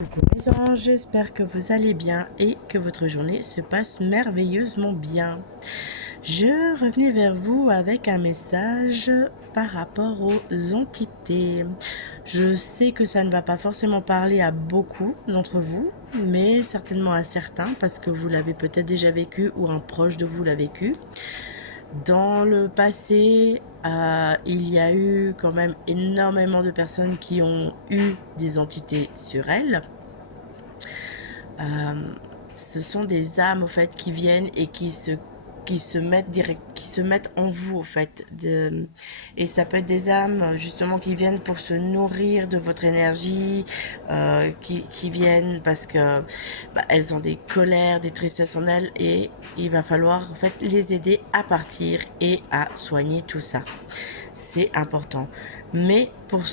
Coucou mes anges, j'espère que vous allez bien et que votre journée se passe merveilleusement bien. Je revenais vers vous avec un message par rapport aux entités. Je sais que ça ne va pas forcément parler à beaucoup d'entre vous, mais certainement à certains parce que vous l'avez peut-être déjà vécu ou un proche de vous l'a vécu. Dans le passé, il y a eu quand même énormément de personnes qui ont eu des entités sur elles. Ce sont des âmes au fait qui viennent et qui se mettent en vous au fait et ça peut être des âmes justement qui viennent pour se nourrir de votre énergie, qui viennent parce que elles ont des colères, des tristesses en elles et il va falloir en fait les aider à partir et à soigner tout ça. C'est important, mais pour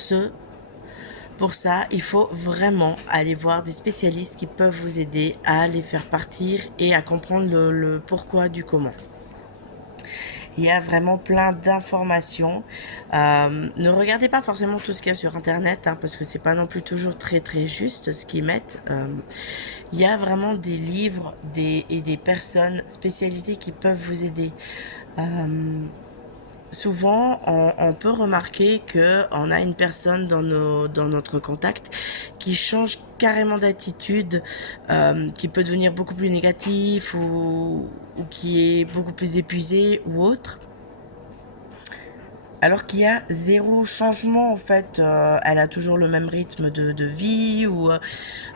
ça, il faut vraiment aller voir des spécialistes qui peuvent vous aider à les faire partir et à comprendre le pourquoi du comment. Il y a vraiment plein d'informations. Ne regardez pas forcément tout ce qu'il y a sur Internet, parce que c'est pas non plus toujours très très juste ce qu'ils mettent. Il y a vraiment des livres et des personnes spécialisées qui peuvent vous aider. Souvent, on peut remarquer qu'on a une personne dans notre contact qui change carrément d'attitude, qui peut devenir beaucoup plus négatif ou qui est beaucoup plus épuisé ou autre. Alors qu'il y a zéro changement en fait, elle a toujours le même rythme de vie ou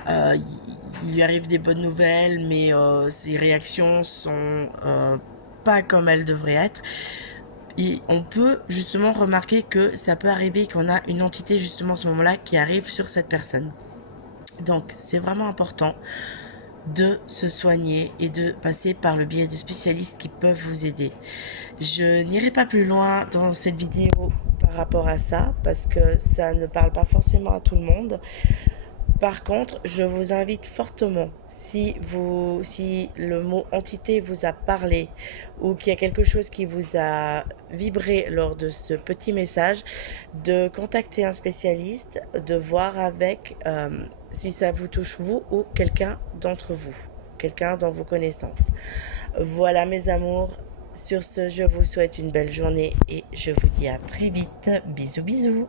il lui arrive des bonnes nouvelles mais ses réactions sont pas comme elles devraient être. Et on peut justement remarquer que ça peut arriver qu'on a une entité justement à ce moment-là qui arrive sur cette personne. Donc c'est vraiment important de se soigner et de passer par le biais de spécialistes qui peuvent vous aider. Je n'irai pas plus loin dans cette vidéo par rapport à ça parce que ça ne parle pas forcément à tout le monde. Par contre, je vous invite fortement, si le mot entité vous a parlé ou qu'il y a quelque chose qui vous a vibré lors de ce petit message, de contacter un spécialiste, de voir avec si ça vous touche vous ou quelqu'un d'entre vous, quelqu'un dans vos connaissances. Voilà mes amours, sur ce, je vous souhaite une belle journée et je vous dis à très vite. Bisous bisous.